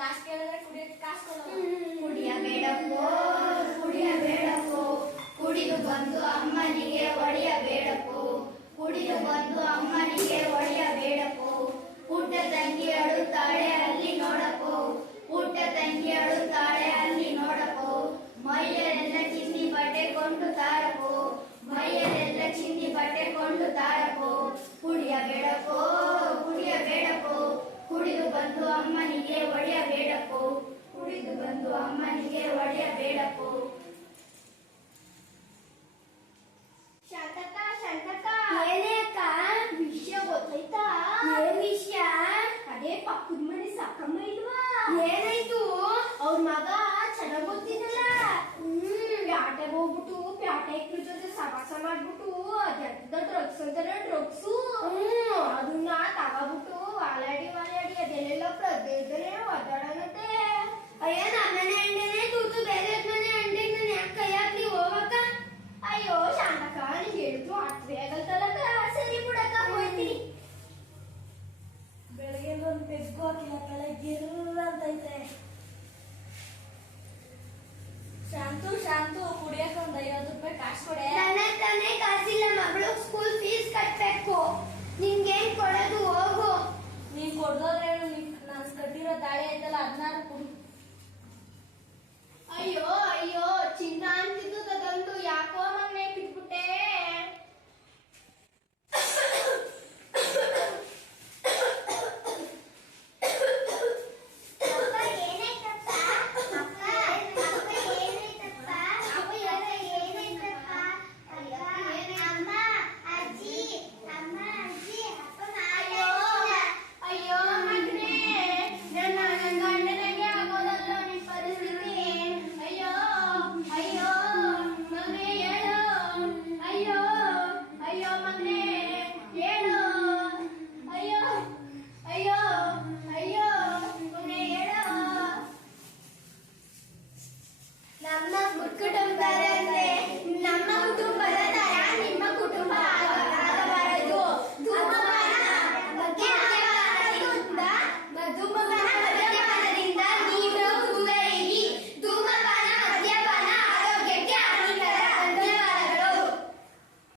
ಕಾಸು ಕೇಳಿದ್ರೆ ಕುಡಿಯೋಕೆ ಕಾಸು ಕೊಡಲ್ಲ. ಕುಡಿಯಬೇಡಪ್ಪೋ ಕುಡಿಯಬೇಡಪ್ಪೋ, ಕುಡಿದು ಬಂದು ಅಮ್ಮನಿಗೆ ಒಡೆಯಬೇಡಪ್ಪೋ, ಕುಡಿದು ಬಂದು ಅಮ್ಮನಿಗೆ ಒಡೆಯಬೇಡಪ್ಪೋ. ಪುಟ್ಟ ತಂಗಿ ಅಳುತ್ತಾಳೆ ಅಲ್ಲಿ ನೋಡಪ್ಪೋ, ಪುಟ್ಟ ತಂಗಿ ಅಳುತ್ತಾಳೆ ಅಲ್ಲಿ ನೋಡಪ್ಪೋ. ಮೈಯಲ್ಲೆಲ್ಲ ಚಿನ್ನಿ ಬಟ್ಟೆ ಕೊಂಡು ತಾರಪ್ಪೋ, ಮೈಯಲ್ಲೆಲ್ಲ ಚಿನ್ನಿ ಬಟ್ಟೆ ಕೊಂಡು ತಾರಪ್ಪೋ. ಕುಡಿಯಬೇಡಪ್ಪೋ ಕುಡಿಯಬೇಡಪ್ಪೋ, ಕುಡಿದು ಬಂದು ಅಮ್ಮನಿಗೆ ಒಡೆಯಬೇಡಪ್ಪೋ, ಕುಡಿದು ಬಂದು ಅಮ್ಮನಿಗೆ ಒಡೆಯಬೇಡಪ್ಪೋ. ಶಾಂತಕ್ಕ ಶಾಂತಕ್ಕ, ಏನೇ ಅಕ್ಕ? ವಿಷಯ ಗೊತ್ತಾಯ್ತಾ? ಏನ್ ವಿಷಯ? ಅದೇ ಪಕ್ಕದ ಮನೆ ಸಾಕಮ್ಮ ಇಲ್ವಾ? ಏನಾಯ್ತು? ಅವ್ರ ಮಗ ಚೆನ್ನಾಗ್ ಓದ್ತಿದ್ದಲ್ಲ, ಪ್ಯಾಟೆಗೆ ಹೋಗ್ಬಿಟ್ಟು ಪ್ಯಾಟೆ ಇಕ್ರ ಜೊತೆ ಸವಾಸ ಮಾಡ್ಬಿಟ್ಟು ಅದೆಂತ ಡ್ರಗ್ಸ್ ಅಂತಾರೆ ಡ್ರಗ್ಸು, ಅದನ್ನ ತಗೋಬಿಟ್ಟು ವಾಲಾಡಿ ಅದೆಲ್ಲ ಪ್ರದೇಶದಲ್ಲೇ ಒದ್ದಾಡನತ್ತೆ. ಅಯ್ಯ ನಮ್ಮನೆ ಅಂಡೇನೆ ತೂತು ಬೇರೆ ಮನೆ ಅಂಡಿಗೆ ನಾನು ಯಾಕೆ ಕೈ ಹಾಕ್ಲಿ ಹೋಗಕ್ಕ? ಅಯ್ಯೋ ಶಾಂತಕ್ಕ, ನೀ ಹೇಳಿದ್ರು ಅರ್ಥವೇ ಆಗಲ್ತಲ್ಲಕ್ಕ. ಸರಿ ಬಿಡಕ್ಕ ಹೋಯ್ತೀನಿ. ಬೆಳಗ್ಗೆ ಒಂದು ಬೆಕ್ಕು ಹಾಕಿಲ್ಲ, ಬೆಳಗ್ಗೆ ಅಂತೈತೆ. ಶಾಂತು ಕುಡಿಯಕ್ಕೆ ಒಂದು 50 ರೂಪಾಯಿ ಕಾಸು ಕೊಡೆ. ನನ್ನ ಹತ್ರನೇ ಕಾಸಿಲ್ಲ, ಮಗಳು ಸ್ಕೂಲ್ ಫೀಸ್ ಕಟ್ಬೇಕು. ನಿಂಗೇನ್ ಕೊಡೋದು ಹೋಗು. ನೀನ್ ಕೊಡ್ದೋದ್ರೆ ನಾನು ಕಟ್ಟಿರೋ ತಾಳಿ ಆಯ್ತಲ್ಲ 16 ಕೊಡು. ಅಯ್ಯೋ ಅಯ್ಯೋ, ಚಿನ್ನ ಅಂತಿದ್ದು ತದಂತು ಯಾಕೋ ಮೊನ್ನೆ ಬಿಟ್ಬಿಟ್ಟೆ. ನಮ್ಮ ಕುಟುಂಬದಲ್ಲಿ